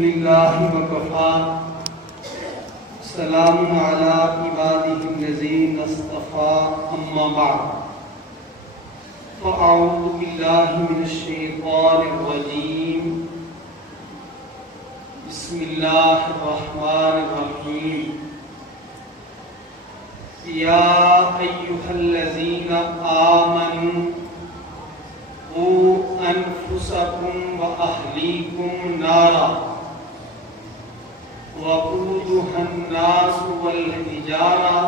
لله وكفى سلام على عباده الذين اصطفى أما بعد فأعوذ بالله من الشيطان الرجيم بسم الله الرحمن الرحيم يا أيها الذين آمنوا قوا أنفسكم وأهليكم نارا وقودها الناس والحجارة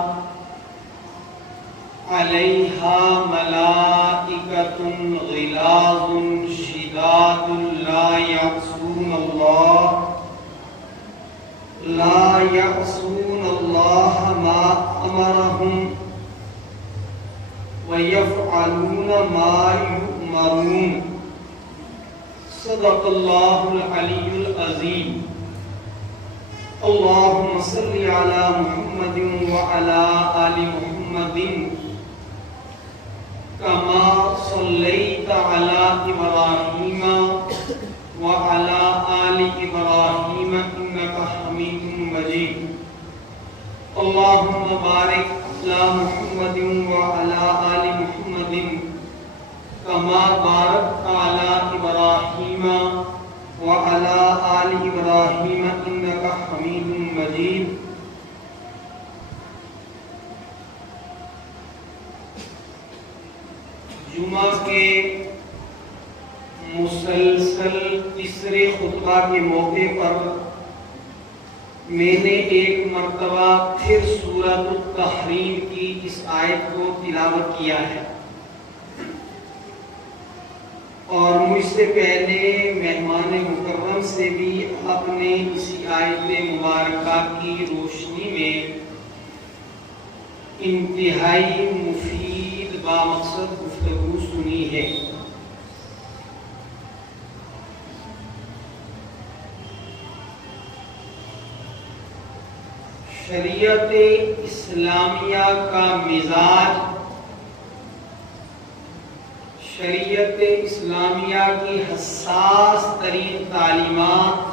عليها ملائكة غلاظ شداد لا يعصون الله ما أمرهم ويفعلون ما يؤمرون صدق الله العلي العظيم اللهم صل على محمد وعلى آل محمد كما صليت على إبراهيم وعلى آل إبراهيم إنك حميد مجيد اللهم بارك على محمد وعلى آل محمد كما باركت على إبراهيم وعلى آل إبراهيم إنك حميد مجيد جمعہ کے مسلسل تیسرے خطبہ کے موقع پر میں نے ایک مرتبہ پھر سورۃ التحریم کی اس آیت کو تلاوت کیا ہے اور مجھ سے پہلے مہمان مکرم سے بھی آپ نے اسی آیت مبارکہ کی روشنی میں انتہائی مفید بامقصد گفتگو سنی ہے۔ شریعت اسلامیہ کا مزاج، شریعت اسلامیہ کی حساس ترین تعلیمات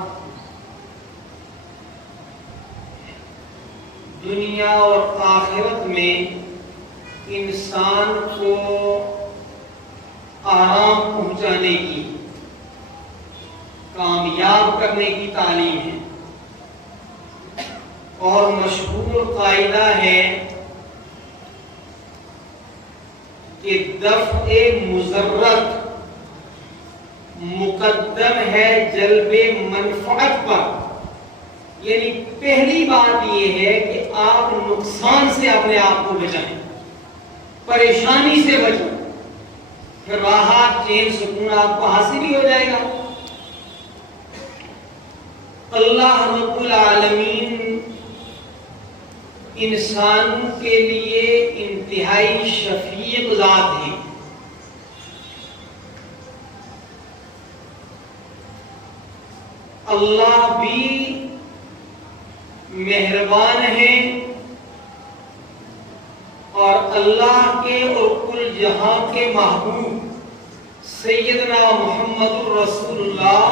دنیا اور آخرت میں انسان کو آرام پہنچانے کی، کامیاب کرنے کی تعلیم ہے، اور مشہور قاعدہ ہے کہ دفع مضرت مقدم ہے جلب منفعت پر، یعنی پہلی بات یہ ہے کہ آپ نقصان سے اپنے آپ کو بچائیں، پریشانی سے بچیں، پھر راحت چین سکون آپ کو حاصل ہی ہو جائے گا۔ اللہ رب العالمین انسانوں کے لیے انتہائی شفیق ذات ہے۔ اللہ بھی مہربان ہے اور اللہ کے اور کل جہاں کے محبوب سیدنا محمد رسول اللہ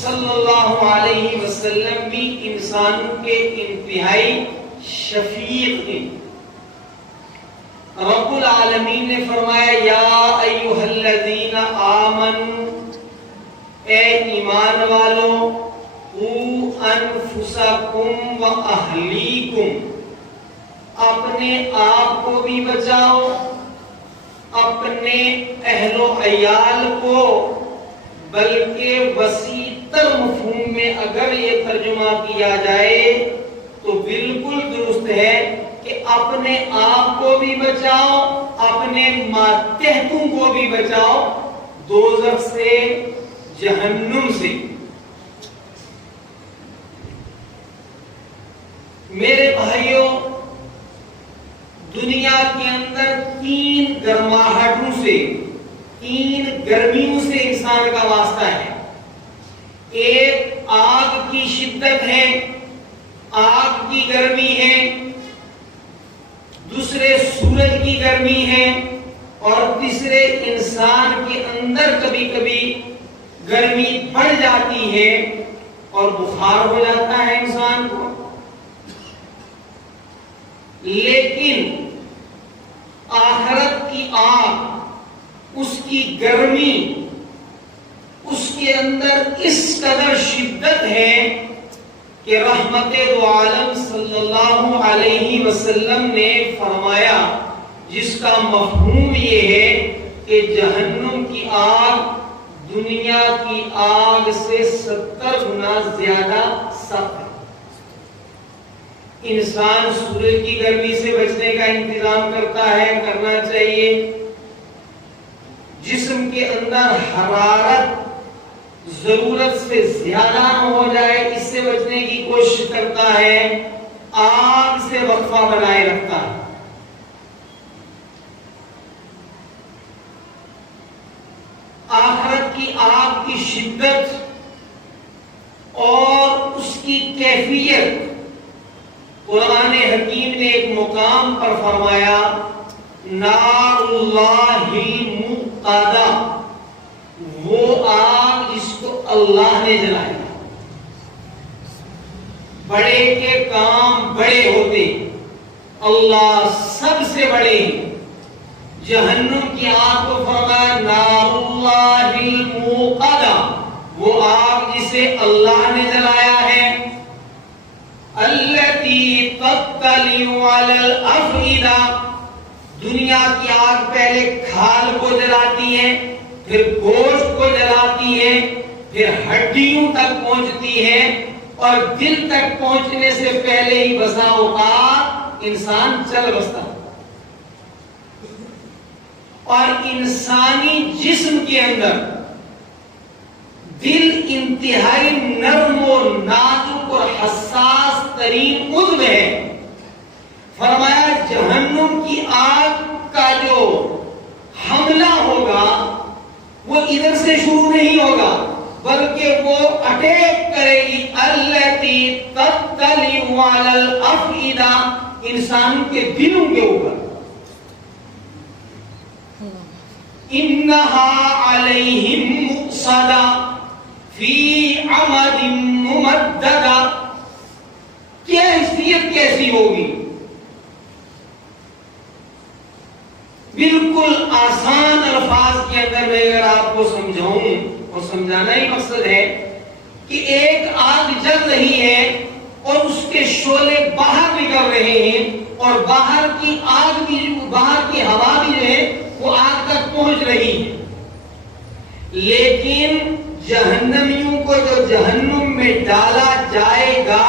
صلی اللہ علیہ وسلم بھی انسانوں کے انتہائی شفیق ہیں۔ رب العالمین نے فرمایا یا ایھا الذین آمنوا، اے ایمان والو، قوا انفسکم و اہلیکم، اپنے آپ کو بھی بچاؤ، اپنے اہل و عیال کو، بلکہ وسیع تر مفہوم میں اگر یہ ترجمہ کیا جائے تو بالکل درست ہے کہ اپنے آپ کو بھی بچاؤ، اپنے ماتحتوں کو بھی بچاؤ دوزخ سے، جہنم سے۔ میرے بھائیوں، دنیا کے اندر تین گرماہٹوں سے، تین گرمیوں سے انسان کا واسطہ ہے۔ ایک آگ کی شدت ہے، آگ کی گرمی ہے، دوسرے سورج کی گرمی ہے، اور تیسرے انسان کے اندر کبھی کبھی گرمی بڑھ جاتی ہے اور بخار ہو جاتا ہے انسان کو، لیکن آخرت کی آگ، اس کی گرمی، اس کے اندر اس قدر شدت ہے کہ رحمت دو عالم صلی اللہ علیہ وسلم نے فرمایا، جس کا مفہوم یہ ہے کہ جہنم کی آگ دنیا کی آگ سے 70 گنا زیادہ سخت ہے۔ انسان سورج کی گرمی سے بچنے کا انتظام کرتا ہے، کرنا چاہیے۔ جسم کے اندر حرارت ضرورت سے زیادہ نہ ہو جائے، اس سے بچنے کی کوشش کرتا ہے، آگ سے وقفہ بنائے رکھتا ہے۔ آخرت کی آگ کی شدت اور اس کی کیفیت قرآن حکیم نے ایک مقام پر فرمایا، نار اللہ الموقدہ، وہ آگ جس کو اللہ نے جلایا۔ بڑے کے کام بڑے ہوتے، اللہ سب سے بڑے ہیں۔ جہنم کی آگ کو فرمایا نار اللہ الموقدہ، وہ آگ جسے اللہ نے جلایا ہے۔ التی تطلع علی الافئدہ، دنیا کی آگ پہلے کھال کو جلاتی ہے، پھر گوشت کو جلاتی ہے، پھر ہڈیوں تک پہنچتی ہے، اور دل تک پہنچنے سے پہلے ہی بسا اوقات انسان چل بستا ہے۔ اور انسانی جسم کے اندر دل انتہائی نرم و نازک اور حساس ترین عضو ہے۔ فرمایا جہنم کی آگ کا جو حملہ ہوگا وہ ادھر سے شروع نہیں ہوگا، بلکہ وہ اٹیک کرے گی التی تطلع علی الافئدہ، انسان کے دلوں کے اوپر۔ انہا علیہم مؤصدہ فی عمد ممددہ، کیا حیثیت کیسی ہوگی؟ بالکل آسان الفاظ کے اندر میں اگر آپ کو سمجھاؤں، اور سمجھانا ہی مقصد ہے کہ ایک آگ جل رہی ہے اور اس کے شعلے باہر نکل رہے ہیں، اور باہر کی آگ بھی، باہر کی ہوا بھی جو ہے وہ آگ تک پہنچ رہی ہے، لیکن جہنمیوں کو جو جہنم میں ڈالا جائے گا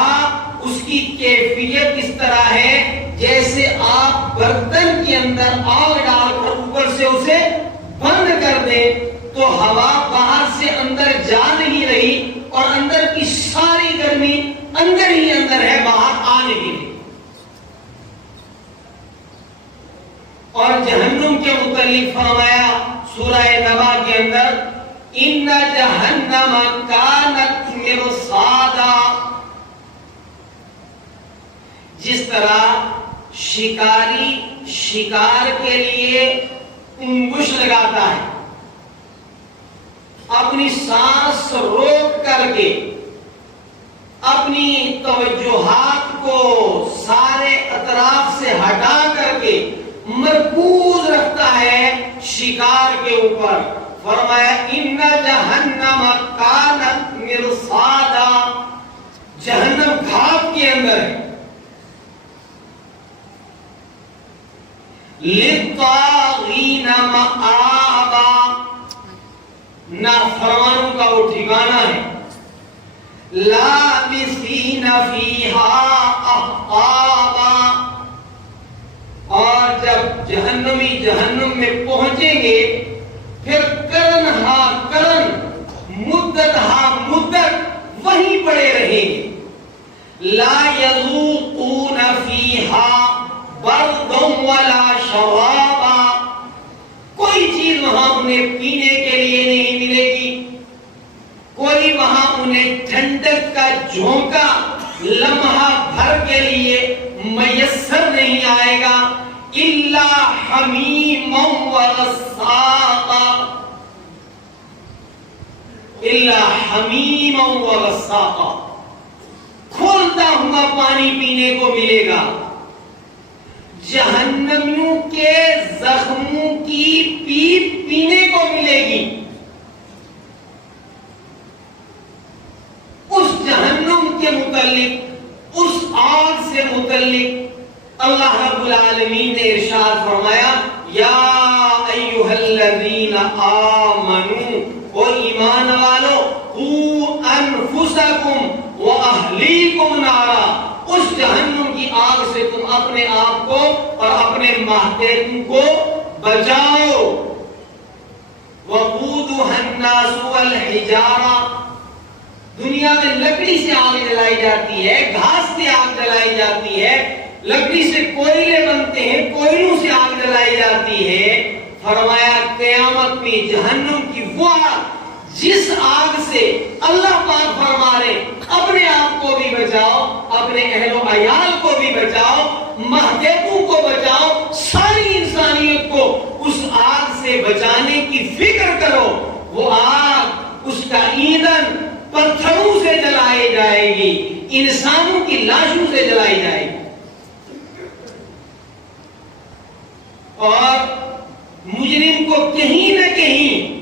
اس کی کیفیت اس طرح ہے جیسے آپ برتن کے اندر آگ ڈال کر اوپر سے اسے بند کر دیں تو ہوا باہر سے اندر جا نہیں رہی، اور اندر کی ساری گرمی اندر ہی اندر ہے، باہر آ نہیں رہی۔ اور جہنم کے متعلق فرمایا سورہ نبا کے اندر، ان جہنم کانت مرصادا، جس طرح شکاری شکار کے لیے انگش لگاتا ہے، اپنی سانس روک کر کے اپنی توجہات کو سارے اطراف سے ہٹا کر کے مرکوز رکھتا ہے شکار کے اوپر، فرمایا ان جہنم کانت مرصادا، جہنم گھات کے اندر ہے، للطاغین مآبا، نافرمانوں کا وہ ٹھکانہ ہے، لابثین فیہا احقابا، اور جب جہنمی جہنم میں پہنچیں گے پھر کرن ہا کرن، مدت ہا مدت وہیں پڑے رہیں گے، لا یذوقون فیہا بردا ولا شرابا، کوئی چیز وہاں انہیں پینے کے لیے نہیں ملے گی، کوئی وہاں انہیں ٹھنڈک کا جھونکا لمحہ بھر کے لیے میسر نہیں آئے گا، الا حمیما وغساقا، الا حمیما وغساقا، کھولتا ہوا پانی پینے کو ملے گا، جہنمیوں کے زخموں کی پیپ پینے کو ملے گی۔ اس جہنم کے متعلق، اس آگ سے متعلق اللہ رب العالمین نے ارشاد فرمایا، یا ایھا الذین آمنوا، او ایمان والو، قوا انفسکم واہلیکم نارا، اس جہنم کی آگ سے تم اپنے آپ کو اور اپنے ماتحتوں کو بچاؤ۔ وقودها الناس والحجارہ، دنیا میں لکڑی سے آگ جلائی جاتی ہے، گھاس سے آگ جلائی جاتی ہے، لکڑی سے کوئلے بنتے ہیں، کوئلوں سے آگ جلائی جاتی ہے۔ فرمایا قیامت میں جہنم کی وہ آگ جس آگ سے اللہ پاک فرما رہے اپنے آپ کو بھی بچاؤ، اپنے اہل و عیال کو بھی بچاؤ، محبوبوں کو بچاؤ، ساری انسانیت کو اس آگ سے بچانے کی فکر کرو۔ وہ آگ، اس کا ایندھن پتھروں سے جلائی جائے گی، انسانوں کی لاشوں سے جلائی جائے گی، اور مجرم کو کہیں نہ کہیں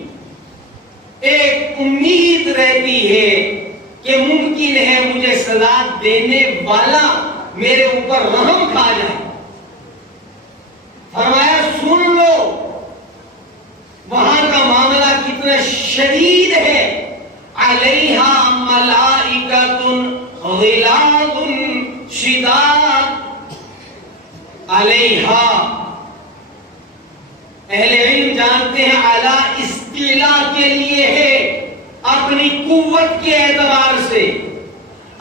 ایک امید رہتی ہے کہ ممکن ہے مجھے سزا دینے والا میرے اوپر رحم کھا جائے۔ فرمایا سن لو وہاں کا معاملہ کتنا شدید ہے، علیہا ملائکۃ غلاظ شداد، علیہا، اہل علم جانتے ہیں اعلی استعلاء کے لیے ہے، اپنی قوت کے اعتبار سے،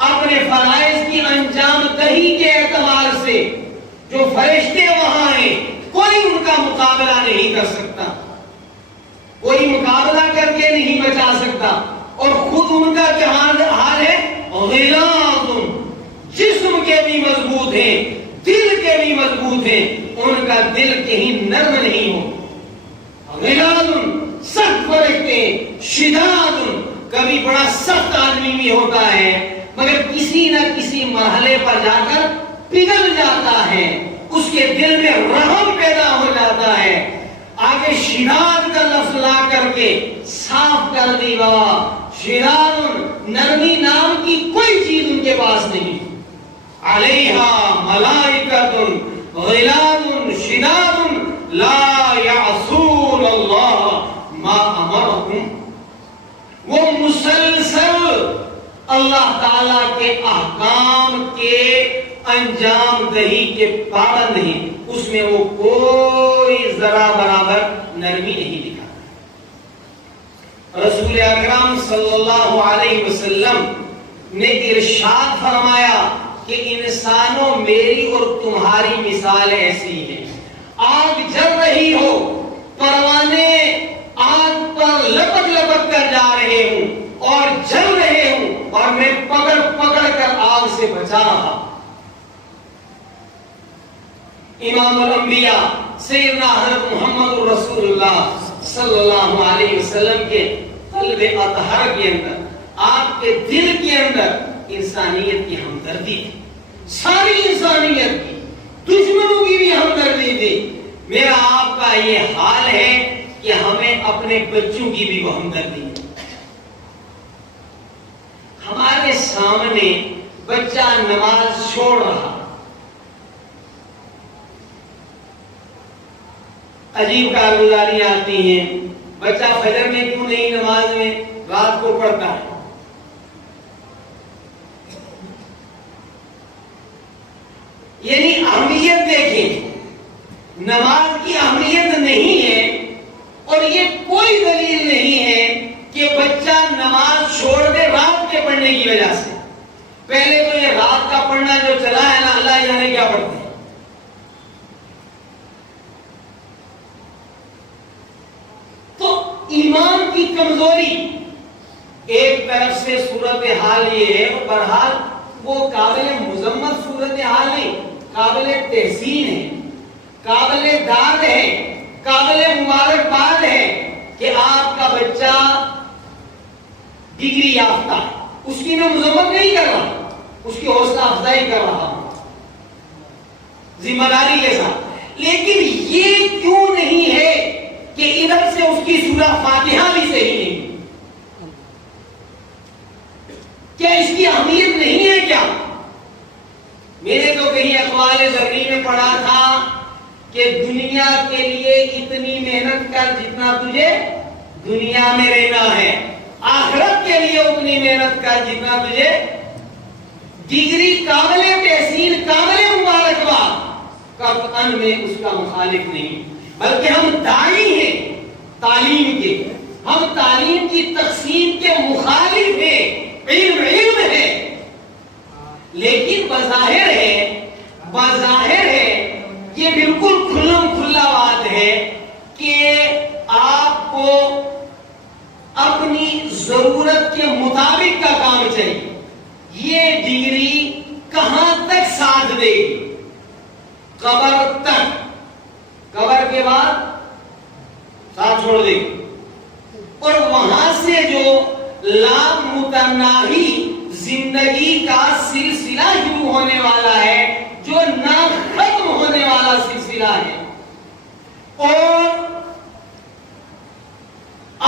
اپنے فرائض کی انجام دہی کے اعتبار سے، جو فرشتے وہاں ہیں کوئی ان کا مقابلہ نہیں کر سکتا، کوئی مقابلہ کر کے نہیں بچا سکتا، اور خود ان کا کیا حال ہے، غلاظ، جسم کے بھی مضبوط ہیں، دل کے بھی مضبوط ہیں، ان کا دل کہیں نرم نہیں ہو، غلاظ سخت فرشتے ہیں، شداد کبھی بڑا سخت آدمی بھی ہوتا ہے مگر کسی نہ کسی مرحلے پر جا کر پگھل جاتا ہے، اس کے دل میں رحم پیدا ہو جاتا ہے۔ آگے شداد کا لفظ لا کر کے صاف کر دی بابا، شداد، نرمی نام کی کوئی چیز ان کے پاس نہیں، علیہا ملائکۃ غلاظ شداد لا یعصون اللہ ما امرہم، وہ مسلسل اللہ تعالیٰ کے احکام کے انجام دہی کے پابند ہیں، اس میں وہ کوئی ذرا برابر نرمی نہیں دکھاتا۔ رسول اکرم صلی اللہ علیہ وسلم نے ارشاد فرمایا کہ انسانوں میری اور تمہاری مثال ایسی ہے، آگ جل رہی ہو، پروانے آگ پر لپک لپک کر جا رہے ہوں اور جل رہے ہوں، اور میں پکڑ پکڑ کر آگ سے بچا رہا۔ امام الانبیاء سیدنا حضرت محمد رسول اللہ صلی اللہ علیہ وسلم کے قلب اطہر کے اندر، آپ کے دل کے اندر انسانیت کی ہمدردی تھی، ساری انسانیت کی، دشمنوں کی بھی ہمدردی تھی۔ میرا آپ کا یہ حال ہے کہ ہمیں اپنے بچوں کی بھی وہ ہمدردی ہے۔ ہمارے سامنے بچہ نماز چھوڑ رہا، عجیب کارگزاریاں آتی ہیں، بچہ فجر میں کیوں نہیں نماز میں رات کو پڑھتا ہے، یعنی اہمیت دیکھیں، نماز کی اہمیت نہیں ہے، اور یہ کوئی دلیل نہیں ہے کہ بچہ نماز چھوڑ دے رات کے پڑھنے کی وجہ سے۔ پہلے تو یہ رات کا پڑھنا جو چلا ہے نا، اللہ جانے کیا پڑھتے ہیں۔ تو ایمان کی کمزوری ایک طرف سے صورتحال یہ ہے، اور بہرحال وہ قابل مذمت صورتحال نہیں، قابل تحسین ہے، قابل داد ہے، قابل مبارکباد ہے کہ آپ کا بچہ ڈگری یافتہ ہے، اس کی میں مذمت نہیں کر رہا، اس کی حوصلہ افزائی کر رہا ہوں ذمہ داری کے ساتھ، لیکن یہ کیوں نہیں ہے کہ ادھر سے اس کی سورہ فاتحہ بھی صحیح نہیں؟ کیا اس کی اہمیت نہیں ہے کیا؟ میں نے تو کہیں اقوال زرعی میں پڑھا تھا کہ دنیا کے لیے اتنی محنت کر جتنا تجھے دنیا میں رہنا ہے، آخرت کے لیے اتنی محنت کر جتنا تجھے ڈگری قابل تحسین قابل مبارکباد، قطعاً میں اس کا مخالف نہیں، بلکہ ہم داعی ہیں تعلیم کے، ہم تعلیم کی تقسیم کے مخالف ہیں، علم علم ہے، لیکن بظاہر ہے یہ بالکل کھلم کھلا بات ہے کہ آپ کو اپنی ضرورت کے مطابق کا کام چاہیے، یہ ڈگری کہاں تک ساتھ دے گی؟ قبر تک، قبر کے بعد ساتھ چھوڑ دے گی، اور وہاں سے جو لامتناہی زندگی کا سلسلہ شروع ہونے والا ہے، جو نہ ختم ہونے والا سلسلہ ہے، اور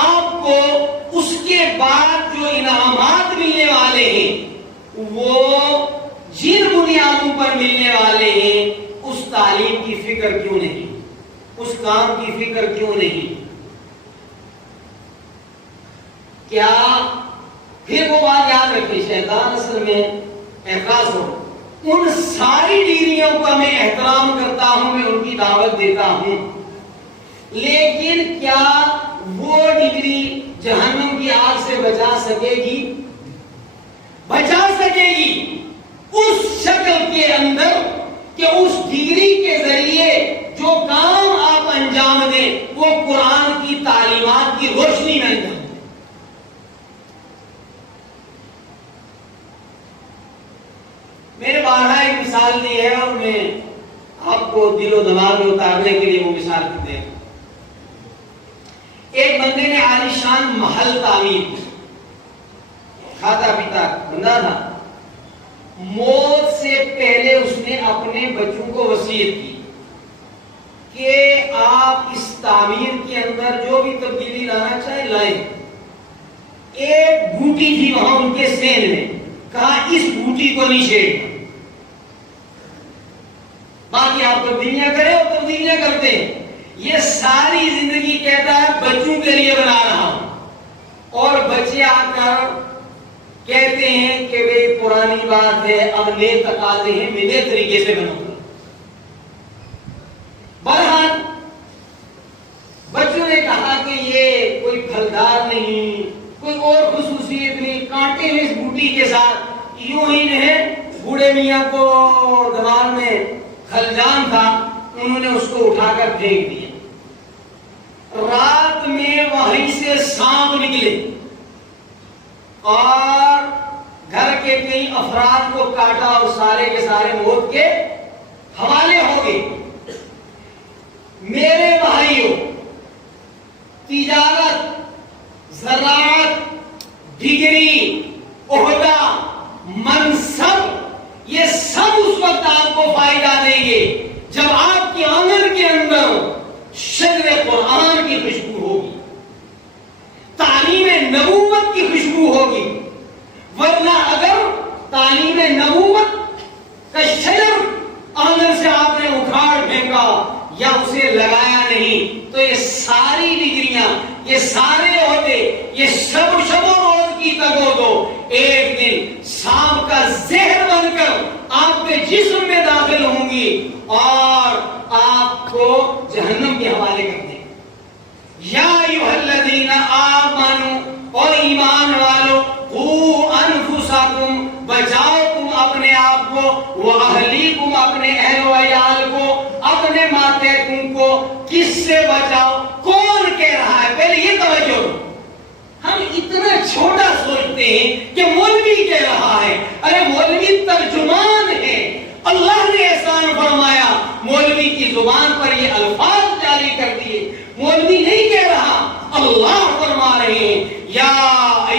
آپ کو اس کے بعد جو انعامات ملنے والے ہیں وہ جن بنیادوں پر ملنے والے ہیں، اس تعلیم کی فکر کیوں نہیں، اس کام کی فکر کیوں نہیں؟ کیا پھر وہ بات یاد رکھیں، شیطان اصل میں احساس ہو، ان ساری ڈگریوں کا میں احترام کرتا ہوں، میں ان کی دعوت دیتا ہوں، لیکن کیا وہ ڈگری جہنم کی آگ سے بچا سکے گی؟ بچا سکے گی اس شکل کے اندر کہ اس ڈگری کے ذریعے جو کام آپ انجام دیں وہ قرآن کی تعلیمات کی روشنی میں انجام دیں۔ میں نے بارہا ایک مثال دی ہے اور میں آپ کو دل و دماغ میں اتارنے کے لیے وہ مثال دیتے ہیں۔ ایک بندے نے عالی شان محل تعمیر، کھاتا پیتا بندہ تھا، موت سے پہلے اس نے اپنے بچوں کو وصیت کی کہ آپ اس تعمیر کے اندر جو بھی تبدیلی لانا چاہے لائیں۔ ایک بوٹی تھی وہاں ان کے سین میں، کہا اس بوٹی کو نہیں چھیڑنا، باقی آپ تبدیلیاں کریں اور تبدیلیاں کرتے ہیں، یہ ساری زندگی کہتا ہے بچوں کے لیے بنا رہا ہوں، اور بچے آ کر کہتے ہیں کہ بھئی پرانی بات ہے، اب نئے تقاضے ہیں، میں نئے طریقے سے بناؤں گا۔ بہرحال بچوں نے کہا کہ یہ کوئی پھلدار نہیں، کوئی اور خصوصیت نہیں، کانٹے ہیں اس بوٹی کے ساتھ، یوں ہی نہیں، بوڑھے میاں کو دماغ میں خلجان تھا، انہوں نے اس کو اٹھا کر پھینک دیا۔ رات میں وہیں سے سانپ نکلے اور گھر کے کئی افراد کو کاٹا اور سارے کے سارے موت کے حوالے ہو گئے۔ میرے بھائیوں، تجارت، زراعت، ڈگری، عہدہ، منصب، یہ سب اس وقت آپ کو فائدہ دیں گے جب آپ کی آنگن کے اندر شجر قرآن کی خوشبو ہوگی، تعلیم نبوت کی خوشبو ہوگی، ورنہ اگر تعلیم نبوت کا شجر آنگن سے آپ نے اکھاڑ پھینکا یا اسے لگایا نہیں تو یہ ساری ڈگریاں، یہ سارے عہدے، یہ شب و روز کی تگودو ایک دن سانپ کا زہر بن کر آپ کے جسم میں داخل ہوں گی اور آپ کو جہنم کے حوالے کر دیں۔ یا ایھا الذین آمنوا، اور ایمان والو، قوا انفسکم، بچاؤ تم اپنے آپ کو، واہلیکم، اپنے اہل و عیال کو، اپنے ماتحتوں کو، کس سے بچاؤ؟ کون کہہ رہا ہے؟ پہلے یہ توجہ، ہم اتنا چھوٹا سوچتے ہیں کہ مولوی کہہ رہا ہے، ارے مولوی ترجمان ہے، اللہ نے احسان فرمایا، مولوی کی زبان پر یہ الفاظ جاری کر دیے، مولوی نہیں کہہ رہا، اللہ فرما رہے ہیں، یا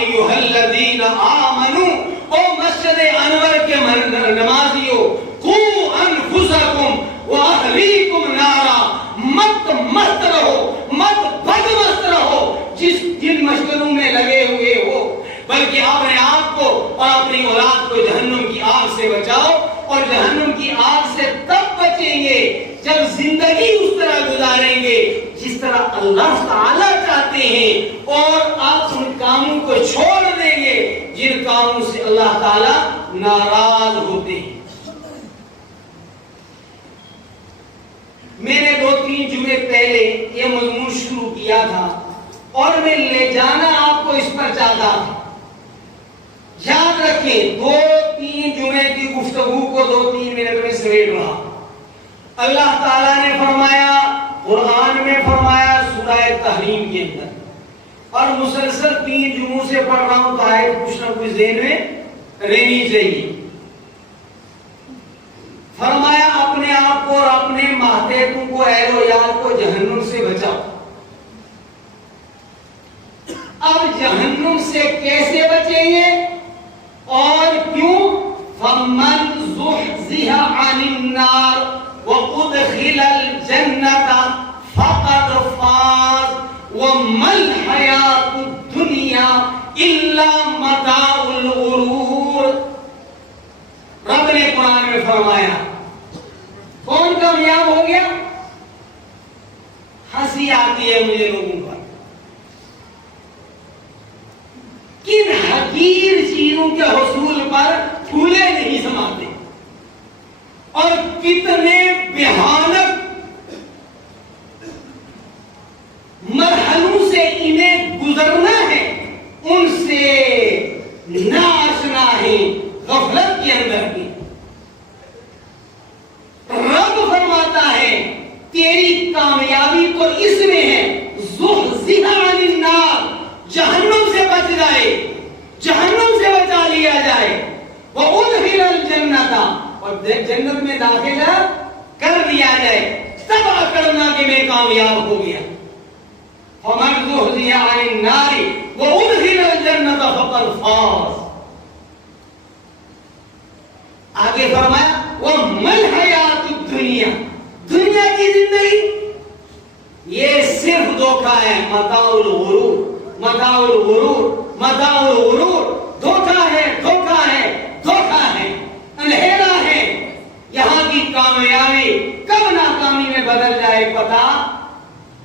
ایھا الذین آمنوا، او مسجد انور کے نمازیو، قوا انفسکم واہلیکم نارا، مت مست رہو، مت بدمست رہو جن مشغلوں میں لگے ہوئے ہو، بلکہ اپنے آپ کو اور اپنی اولاد کو جہنم کی آگ سے بچاؤ۔ اور جہنم کی آگ سے تب بچیں گے جب زندگی اس طرح گزاریں گے جس طرح اللہ تعالیٰ چاہتے ہیں، اور آپ ان کاموں کو چھوڑ دیں گے جن کاموں سے اللہ تعالیٰ ناراض ہوتے ہیں۔ میں نے 2-3 جمعے پہلے یہ مضمون شروع کیا تھا اور میں لے جانا آپ کو اس پر چاہتا تھا۔ یاد رکھیں 2-3 جمعے کی گفتگو کو 2-3 منٹ میں سمیٹ رہا۔ اللہ تعالیٰ نے فرمایا، قرآن میں فرمایا سورہ تحریم کے اندر، اور مسلسل 3 جمعوں سے پڑھ رہا ہوں تو آیت کچھ نہ کچھ ذہن میں رہنی چاہیے۔ فرمایا اپنے آپ کو اور اپنے ماتحتوں کو، اہل و عیال کو جہنم سے بچاؤ۔ اب جہنم سے کیسے بچیں گے اور کیوں؟ فَمَنْ زُحْزِحَ عَنِ النَّارِ وَأُدْخِلَ الْجَنَّةَ فَقَدْ فَازَ وَمَا الْحَيَاةُ الدُّنْيَا إِلَّا مَتَاعُ الْغُرُورِ۔ رب نے قرآن میں فرمایا کون کامیاب ہو گیا؟ ہنسی آتی ہے مجھے لوگوں پر، کن حقیر چیزوں کے حصول پر پھولے نہیں سماتے، اور کتنے بھیانک مرحلوں سے انہیں گزرنا ہے، ان سے ناآشنا ہے، غفلت کے اندر بھی۔ رب فرماتا ہے تیری کامیابی تو اس میں ہے، زحزح عن النار، جہنم سے بچ جائے، جہنم سے بچا لیا جائے، وَأُدْخِلَ الْجَنَّةَ، اور جنت میں داخلہ کر دیا جائے، تب کرنا کہ میں کامیاب ہو گیا۔ فَمَنْ زُحْزِحَ عَنِ النَّارِ وَأُدْخِلَ الْجَنَّةَ فَقَدْ فَازَ۔ آگے فرمایا وَمَا الْحَيَاةُ الدُّنْيَا، دنیا کی زندگی یہ صرف دھوکہ ہے، متاع الغرور، متاع الغرور، متاع الغرور، دھوکہ ہے، دھوکہ ہے، دھوکہ ہے، اندھیرا ہے۔ یہاں کی کامیابی کب ناکامی میں بدل جائے پتہ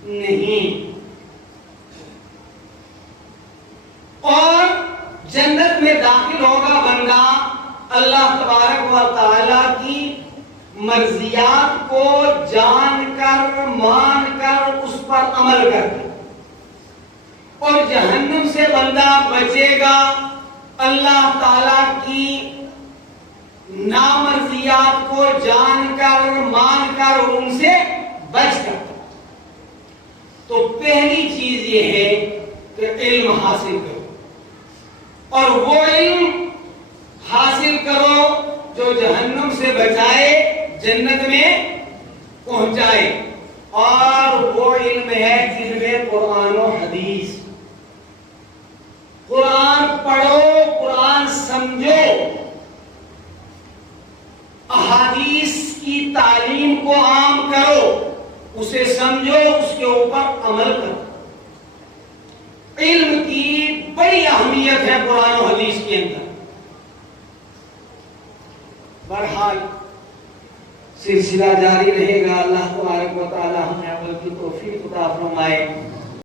نہیں۔ اور جنت میں داخل ہوگا بندہ اللہ تبارک و تعالی کی مرضیات کو جان کر، مان کر، اس پر عمل کر کے، اور جہنم سے بندہ بچے گا اللہ تعالی کی نامرضیات کو جان کر، مان کر، ان سے بچ کر۔ تو پہلی چیز یہ ہے کہ علم حاصل کرو، اور وہ علم حاصل کرو جو جہنم سے بچائے، جنت میں پہنچائے، اور وہ علم ہے جس میں قرآن و حدیث۔ قرآن پڑھو، قرآن سمجھو، احادیث کی تعلیم کو عام کرو، اسے سمجھو، اس کے اوپر عمل کرو۔ علم کی بڑی اہمیت ہے قرآن و حدیث کے اندر۔ بہرحال سلسلہ جاری رہے گا، اللہ تبارک و تعالی ہمیں عمل کی توفیق عطا فرمائے۔